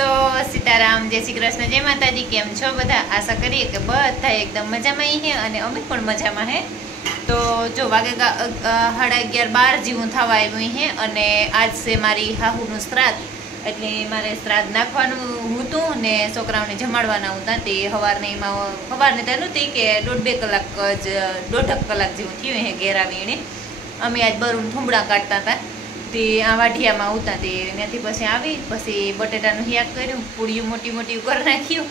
તો સીતારાम, જય શ્રી કૃષ્ણ, જય માતાજી। કેમ છો બધા? આશા કરીએ કે બધા એકદમ મજામાં હે અને અમે પણ મજામાં હે। તો જો વાગે 11:30-12 જેવું થવા આવ્યું હે અને આજ છે મારી હાહુનું શ્રાદ્ધ, એટલે મારે શ્રાદ્ધ નાખવાનું હતું ને છોકરાઓને જમાડવાના હતા। તે સવારને તો નહોતી કે 1.5-2 કલાક જ 1.5 કલાક જેવું થયું હે ઘેર આવીને। અમે આજ બરું થુંબડા કાઢતા હતા તે આ વાઢિયામાં ઉતા તે ત્યાંથી પછી આવી પછી બટેટાનું શાક કર્યું, પૂળિયું મોટી મોટી કરી નાખ્યું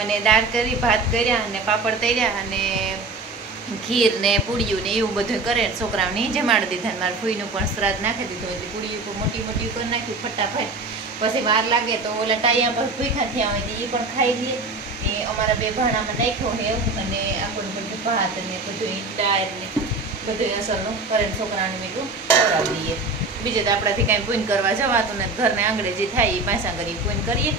અને દાળ કરી, ભાત કર્યા અને પાપડ તળ્યા અને ખીર ને પૂળિયું ને એવું બધું કરે છોકરાઓને જમાડી દીધા। મારા ફૂઈનું પણ શ્રાદ્ધ નાખી દીધું એટલે પૂળિયું પણ મોટી મોટી કરી નાખ્યું ફટાફટ। પછી વાર લાગે તો ઓલા ટાયા પર ભૂખા થયા હોય એ પણ ખાઈ લઈએ। એ અમારા બે ભાણામાં નાખ્યો હે અને આપણું બધું ભાત ને બધું દાળ ને બધું અસરનું કરે છોકરાને મીઠું ખવડાવી દઈએ। બીજે તો આપણાથી કાંઈ પૂન કરવા જવાતું ને ઘરને આંગળે જે થાય એ પાછા કરી પૂન કરીએ।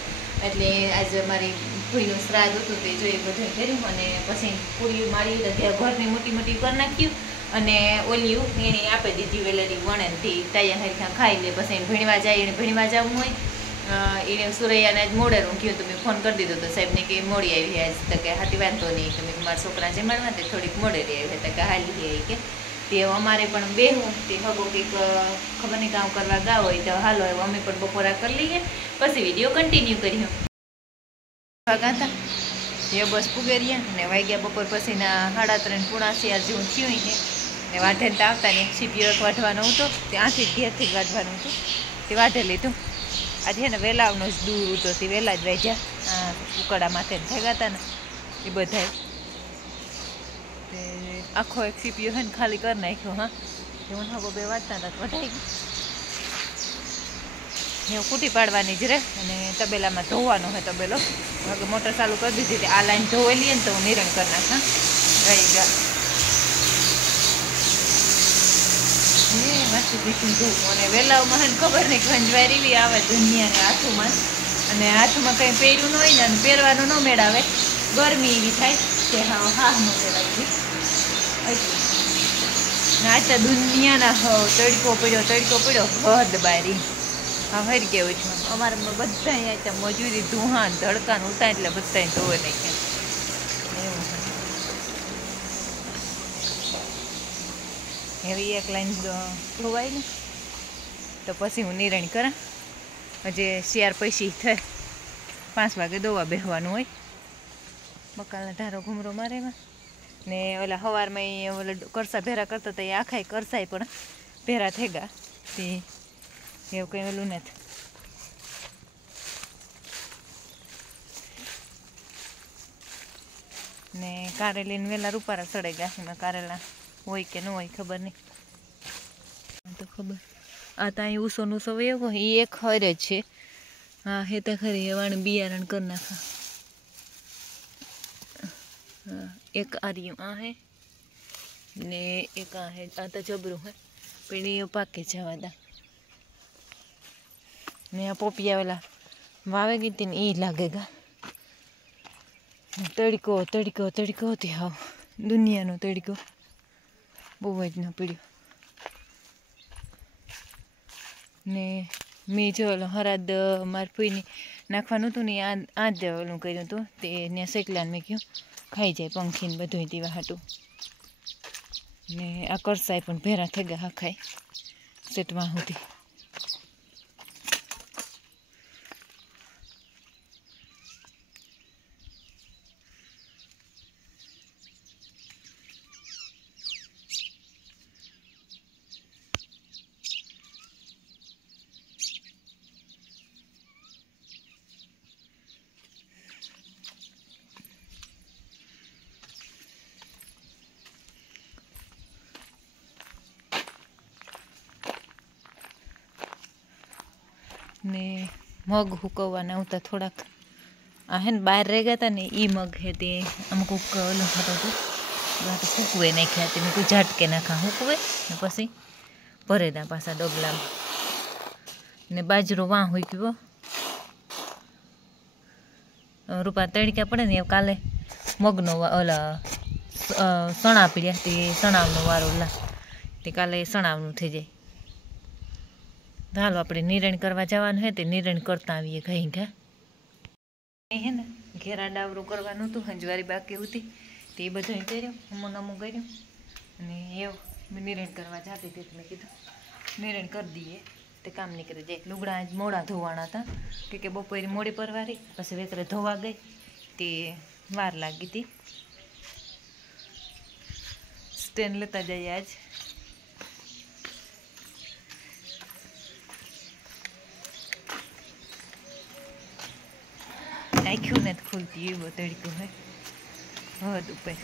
એટલે આજે મારી ભૂઈનું શ્રાદ્ધ હતું તે જોઈ બધું કર્યું અને પછી પૂરીયું મારી ઘરની મોટી મોટી કરી નાખ્યું અને ઓલિયું એને આપી દીધી વેલેરી વણે તે તાયા હરખા ખાઈ લે। પછી એને ભણવા જાય, એને ભણવા જવું હોય એને સુરૈયાને આજ મોડે રૂંખ્યું તો મેં ફોન કરી દીધો તો સાહેબને કે મોડી આવી આજ તો કે હાથી વાંધો નહીં, તમે મારા છોકરા જમાડવા તે થોડીક મોડે રહી આવી તો કે હાલી આવી કે તે અમારે પણ બેહું તે હગો કંઈક ખબર નહીં કામ કરવા ગા હોય તો હાલો અમે પણ બપોરા કરી લઈએ પછી વિડીયો કન્ટિન્યુ કર્યો। હતા એ બસ પુગેરિયા અને વાગ્યા બપોર પછીના 3:30-4 જેવું થયું છે ને વાઢે તો આવતા ને સીપીઓ એક વાઢવાનો હતો તે આથી ઘેરથી જ વાઢવાનું હતું તે વાઢે લીધું। આજે છે ને વેલાવનો જ દૂર હતો તે વહેલા જ વાઢ્યા ઉકળા માથે ભેગા હતા ને એ બધા તે આખો એક સીપીઓ છે ને ખાલી કરી નાખ્યો। હા હું હગો બે વાંચતા હતા વઢાઈ ગઈ એવું કૂટી પાડવાની જ રહે અને તબેલામાં ધોવાનો હોય તબેલો હવે મોટર ચાલુ કરી દીધી હતી। આ લાઈન ધોઈ લઈએ ને તો હું નિરણ કરી નાખા રહી ગયા વાંચી ભીખું ધોવું અને વેલાઓમાં હે ખબર નહીં ખંજવારી એવી આવે દુનિયાને હાથોમાં અને હાથમાં કંઈ પહેર્યું ન હોય ને અને પહેરવાનું ન મેળાવે ગરમી એવી થાય કે હા ન મેળાવી આજ તો દુનિયાના તડકો પડ્યો હદ બારી હા હર કેવું છે અમારામાં બધા અહીંયા મજૂરી ધુહાન ધડકાન ઉતા એટલે બધા ધોવે નાખ્યા એવું એવી એક લાઈન ધોવાય ને તો પછી હું નિરણ કરા। હજી 4 પૈસી થાય 5 વાગે દોવા બેસવાનું હોય બકાલના ઢારો ઘૂમરો મારે એમાં ને ઓલા સવારમાં ઓલા કરસા ભેરા કરતા હતા એ આખાય કરસાય પણ ભેરા થઈ ગયા તે એવું કંઈ ઓલું નથી। ને કારેલીને વેલા રૂપારા ચડે ગયા એમાં કારેલા હોય કે ન હોય ખબર નહીં તો ખબર આ તો અહીં ઊસો નૂસો એવો એ એક હરે જ છે। હા હે તો ખરી વાણ બિયારણ કરી નાખા હા એક આર્યું આ હે ને એક આ હે આ તો જબરું હે પણ એ પાકે જવા દા ને આ પોપિયા ઓલા વાવે ગઈ હતી ને એ લાગે ગા તડકો હતી હાવ દુનિયાનો તડકો બહુ જ ન પડ્યો ને મેં જો હરાદ મારી ફૂઈને નાખવાનું હતું ને આ જ ઓલું કર્યું હતું તે ત્યાં શેકલાને મેં કહ્યું ખાઈ જાય પંખીને બધું દીવા હાટું ને આ કરસાય પણ ભેરા થઈ ગયા હા ખાય સેટમાં સુધી ને મગ હુકવવાના હતા થોડાક આ હે ને બહાર રહી ગયા હતા ને એ મગ હે તે અમુક ઓલું થતું હતું સૂકવે નાખ્યા તે મેં કોઈ ઝાટકે નાખા સૂકવે ને પછી ભરે દા પાછા ડબલામાં ને બાજરો વાં હોય ગયો રૂપા તડકા પડે ને એ કાલે મગનો ઓલા સણા પીડ્યા તે સણાવનો વારો લા તે કાલે સણાવનું થઈ જાય। હાલો આપણે નિરણ કરવા જવાનું હે તે નિરણ કરતા આવીએ ઘઈ ઘા હે ને ઘેરા ડાવરું કરવાનું હતું, હંજવારી બાકી હતી તે બધું કર્યું, નમું કર્યું અને એવું નિરણ કરવા જતી હતી. મેં કીધું નિરણ કરી દઈએ તે કામ નીકળી જાય. લુગડા આજ મોડા ધોવાના હતા કે બપોરે મોડી પરવારી, પછી વેતરે ધોવા ગઈ તે વાર લાગી હતી. સ્ટેન્ડ લેતા જઈએ આજ. આખ્યું ને ખુલતી એવો તડકો હે હદ ઉપર.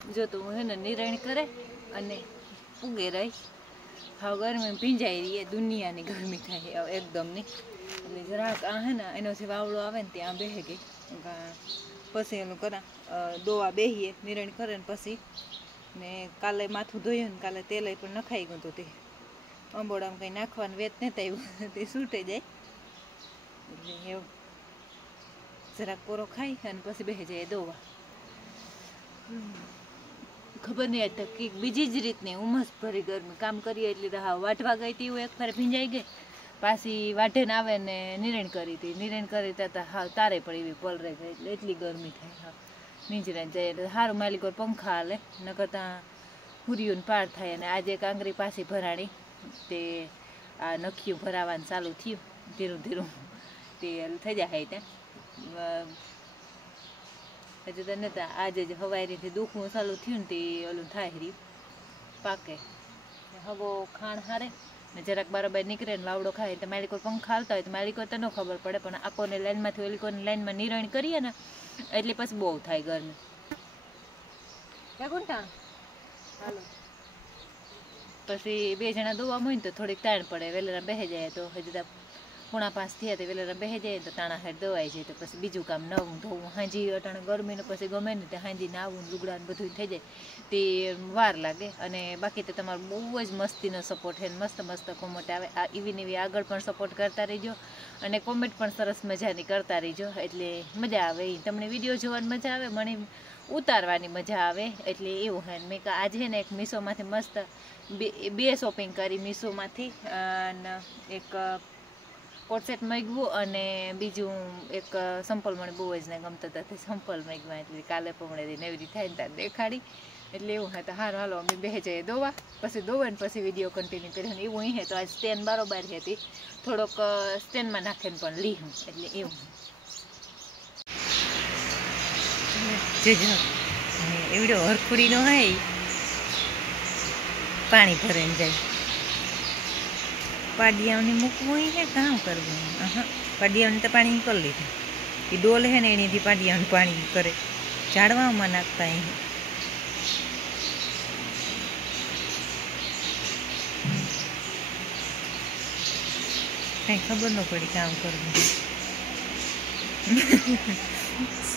જો તો હું હે ને નિરણ કરે અને ઉગે રહી હાવ ગરમી ભીંજાઈ રહી, દુનિયાની ગરમી થાય એકદમની. એટલે જરાક આ હે ને એનો જે વાવડો આવે ને ત્યાં બેહે ગઈ. પછી એનું કરા દોવા બેહીએ, નિરણ કરે ને પછી ને કાલે માથું ધોયું ને કાલે તેલ પણ નખાઈ ગયું હતું. તે અંબોડામાં કંઈ નાખવાનું વેત નથી આવ્યું, તે છૂટે જાય. એટલે એવું જરાક પોરો ખાઈ અને પછી બેસી જાય દોવા. ખબર નહીં તો કંઈક બીજી જ રીતની ઉમસ ભરી ગરમી કામ કરીએ એટલી રાહ. વાટવા ગઈ હતી એક ફરે ભીંજાઈ ગઈ, પાછી વાઢે ને આવે ને નિરણ કરી હતી. નિરણ કરી ત્યાં હા તારે પણ એવી પલરે ગઈ એટલે એટલી ગરમી થાય. હા નીચરાઈને જાય એટલે સારું માલિકો પંખા હાલે, ન કરતાં હુરિયું પાર થાય. અને આજે કાંગરી પાછી ભરાણી તે આ નખિયું ભરાવાનું ચાલુ થયું ધીરું ધીરું તે થઈ જાય. ત્યાં હજુ તો નતા આજે જ હવારીથી દુખવું ચાલુ થયું ને તે ઓલું થાય રહ્યું પાકે હવો ખાણ હારે ને જરાક બરાબર નીકળે ને વાવડો ખાય તો માલિકો પંખા હાલતા હોય તો માલિકો તો ન ખબર પડે, પણ આકોને લાઈનમાંથી ઓલીકોની લાઈનમાં નિરણ કરીએ ને એટલે પછી બહુ થાય ગરમી. હાલો પછી બે જણા દોવા હોય ને તો થોડીક તાણ પડે, વેલેરા બેસી જાય તો હજુ 4:30 થયા તો વેલેરા બેસી જાય તો તાણા હાર દવાઈ જાય તો પછી બીજું કામ નવું ધોવું. હાંજી અટાણે ગરમીને પછી ગમે ને તે હાંજી નાવું લુગડા ને બધું થઈ જાય તે વાર લાગે. અને બાકી તો તમારો બહુ જ મસ્તીનો સપોર્ટ છે, મસ્ત મસ્ત કોમેન્ટ આવે. આ એવી આગળ પણ સપોર્ટ કરતા રહીજો અને કોમેન્ટ પણ સરસ મજાની કરતા રહીજો એટલે મજા આવે. તમને વિડીયો જોવાની મજા આવે, મને ઉતારવાની મજા આવે એટલે એવું હે. મેં આજે ને એક મીશોમાંથી મસ્ત બે શોપિંગ કરી મીશોમાંથી, અને એક કોટસેટ માગ્યું અને બીજું એક સંપલ મને બહુ જ ને ગમતા હતા તે સંપલ માગ્યા. એટલે કાલે પણ નેવરી થાય ને ત્યાં દેખાડી એટલે એવું હે. તો હારું હાલો અમે બેસી જઈએ દોવા, પછી દોવા ને પછી વિડીયો કન્ટિન્યુ કર્યો. એવું હે તો આજ સ્ટેન્ડ બરોબર હતી, થોડોક સ્ટેન્ડમાં નાખીને પણ લીધું એટલે એવું જોજો. એવડો હરખુડીનો હોય પાણી ભરાઈને જાય. પાડિયાઓને મૂકવું હોય છે કામ કરવું. પાડિયાઓને તો પાણી કરી લીધું. એ ડોલ છે ને એનીથી પાડિયાઓને પાણી કરે, ઝાડવામાં નાખતા અહીં. કાંઈ ખબર ન પડી કામ કરવું.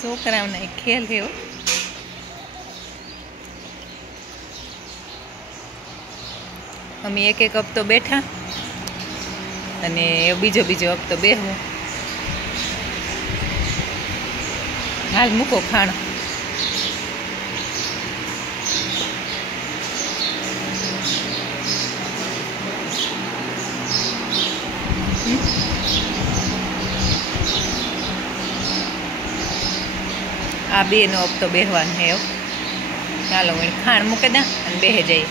છોકરાઓના ખેલ છે હો. અમે એક એક હપ્તો બેઠા અને બીજો હપ્તો બેહવું. હાલ મૂકો ખાણ. આ બેનો હપ્તો બેહવાનો હે. ચાલો ખાણ મૂકી દા અને બેહે જઈએ.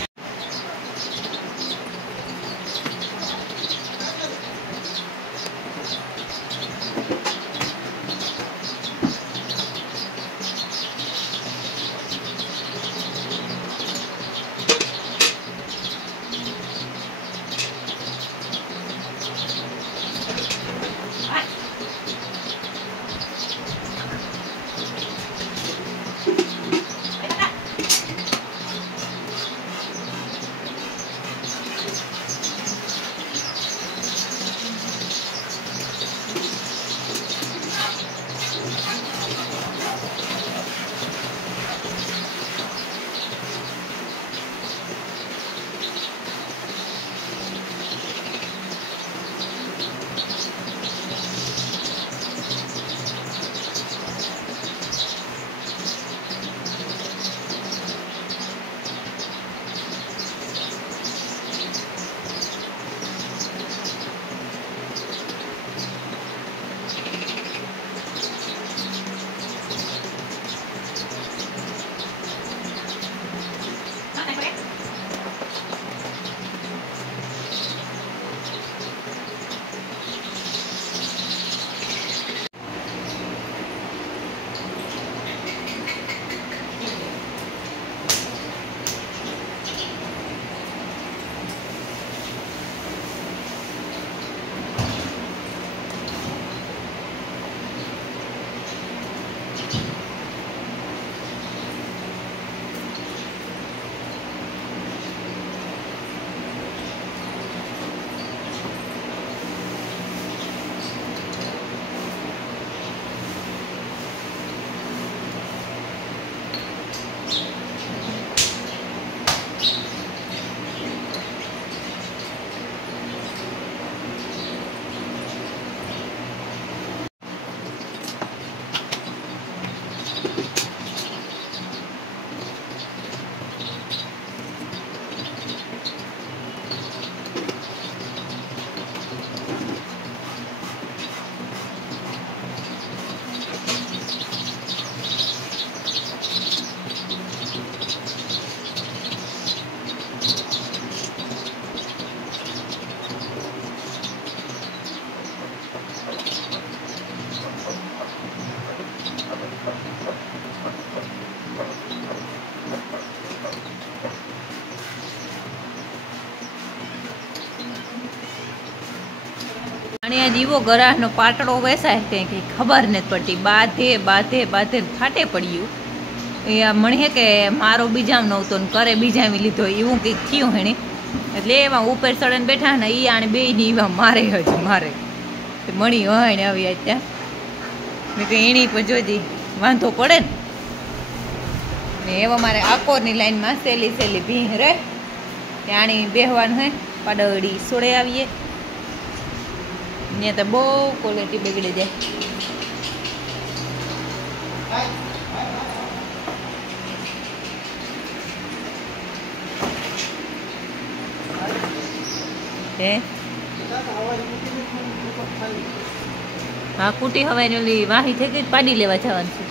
અને આ જીવો ગરાહનો પાટડો વેસાય કંઈ ખબર નથી પડતી. બાધે ફાટે પડ્યું. એ આ મણે કે મારો બીજામ નહોતો ને કરે બીજામી લીધો એવું કંઈક થયું હેણે. એટલે એમાં ઉપર ચડે બેઠા ને એ આને બે ની એવા મારે મણી હોય ને આવી ત્યાં મેં કંઈ એની પણ જોઈ વાંધો પડે ને એવા મારે આકોરની લાઈનમાં સહેલી ભીંહ રહે ત્યાંની બેહવાનું હે પાડડી સોડે આવીએ ત્યાં તો બહુ ક્વોલિટી બગડી જાય. હા કુટી હવાઈ ઓલી વાહી થઈ ગઈ પાડી લેવા જવાનું છે.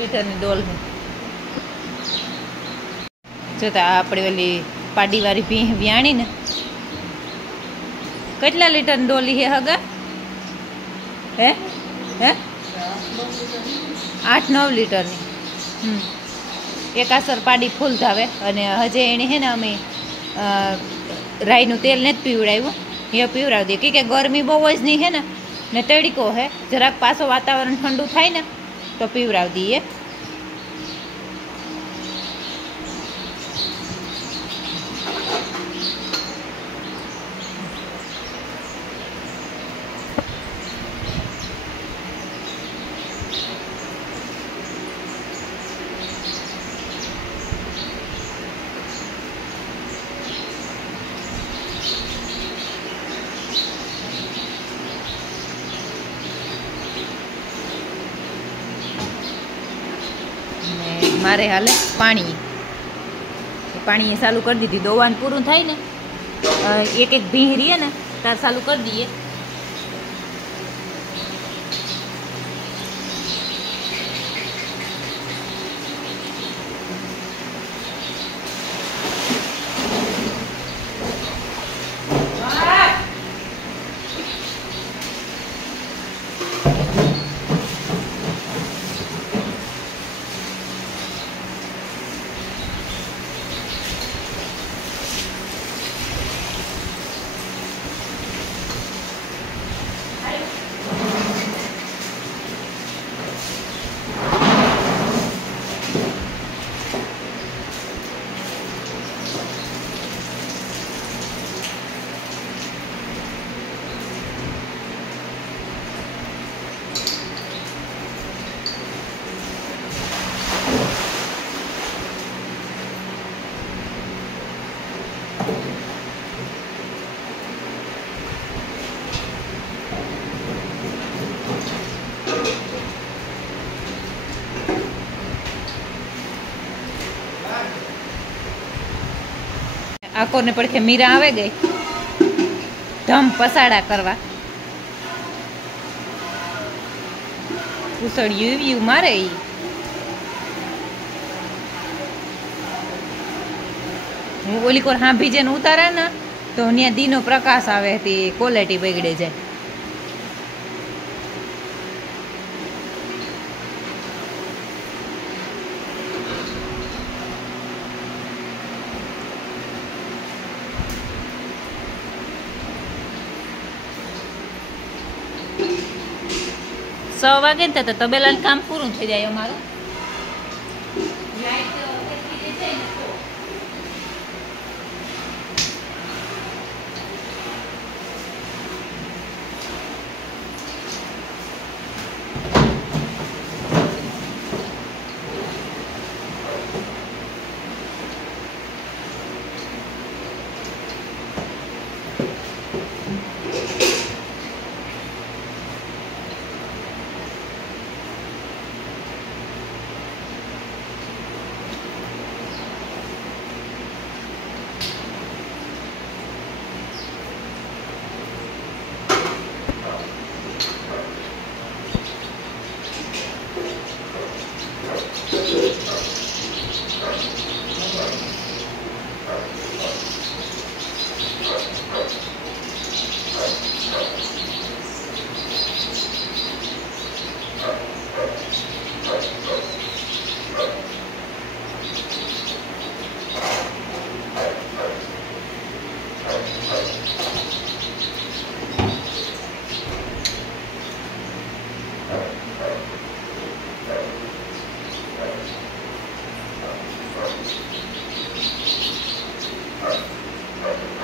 લીટરની ડોલ છે. જોતા આપણે ઓલી પાડીવાળી ભીં વ્યાણી ને કેટલા લીટરની ડોલી છે હગા? હે હે 8-9 લીટરની. એક આસર પાડી ફૂલ થાવે. અને હજે એને હે ને અમે રાઈનું તેલ નથી પીવડાવ્યું, એ પીવડાવી દઈએ કે ગરમી બહુ જ નહીં હે ને તડકો હે, જરાક પાછો વાતાવરણ ઠંડુ થાય ને તો પીવડાવી દઈએ. મારે હાલે પાણી ચાલુ કરી દીધી. દોવાનું પૂરું થાય ને એક ભીં રીએ ને તાર ચાલુ કરી દઈએ. આકોરને પડખે મીરા આવે ગઈ ધમ પસાડા કરવા. ઉસળિયું મારે ઈ. હું ઓલી કોર હાંભી જેને ઉતારે ને તો ત્યાં દીનો પ્રકાશ આવે તે ક્વોલિટી બગડે જાય. સો વાગે ને તો તબેલાનું કામ પૂરું થઈ જાય અમારું.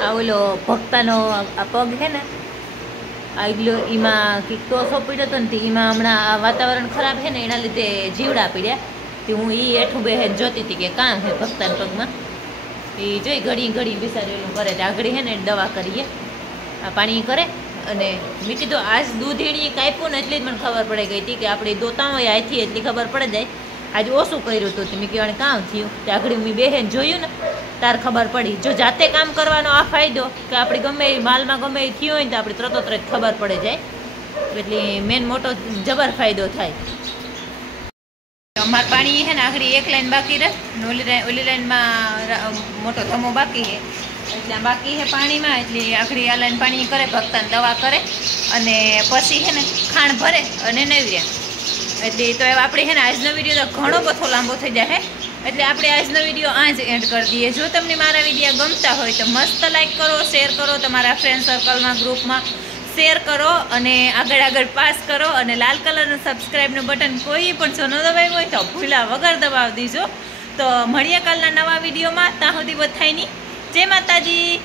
આ ઓલો ભક્તાનો આ પગ છે ને આગલો એમાં કંઈક ટોસો પીડ્યો હતો ને એમાં હમણાં આ વાતાવરણ ખરાબ છે ને એના લીધે જીવડા પીડ્યા. તે હું એ હેઠું બે જોતી હતી કે કામ છે ભક્તાના પગમાં. એ જોઈ ઘડી બિસારેલું કરે આગળ છે ને દવા કરીએ આ પાણી કરે. અને મેં કીધું આજ દૂધીણી કાપ્યું ને એટલી જ મને ખબર પડી ગઈ હતી કે આપણે દોતા હોય આથી એટલી ખબર પડે જાય. આજે ઓછું કર્યું હતું મેં કહેવાને કામ થયું તે આગળ મેં બેહેન જોયું ને તાર ખબર પડી. જો જાતે કામ કરવાનો આ ફાયદો કે આપણે ગમે એ માલમાં ગમે એ થયું હોય ને તો આપણે તરત ખબર પડે જાય. એટલે મેન મોટો જબર ફાયદો થાય. તો અમારે પાણી છે ને આખરી એક લાઈન બાકી રહે ને ઓલી લાઈનમાં મોટો ધમો બાકી છે, એટલે બાકી છે પાણીમાં, એટલે આખરી આ લાઈન પાણી કરે, ભક્તાને દવા કરે અને પછી છે ને ખાણ ભરે અને નવર્યા. એટલે તો આપણે છે ને આજનો વિડીયો તો ઘણો બધો લાંબો થઈ જાય, એટલે આપણે આજનો વિડીયો આ જ એન્ડ કરી દઈએ. જો તમને મારા વિડીયો ગમતા હોય તો મસ્ત લાઈક કરો, શેર કરો, તમારા ફ્રેન્ડ સર્કલમાં, ગ્રુપમાં શેર કરો અને આગળ પાસ કરો. અને લાલ કલરનું સબસ્ક્રાઈબનું બટન કોઈ પણ જો ન દબાવ્યું હોય તો ભૂલા વગર દબાવી દીજો. તો મળીએ કાલના નવા વિડીયોમાં. ત્યાં સુધી બધાયની જય માતાજી.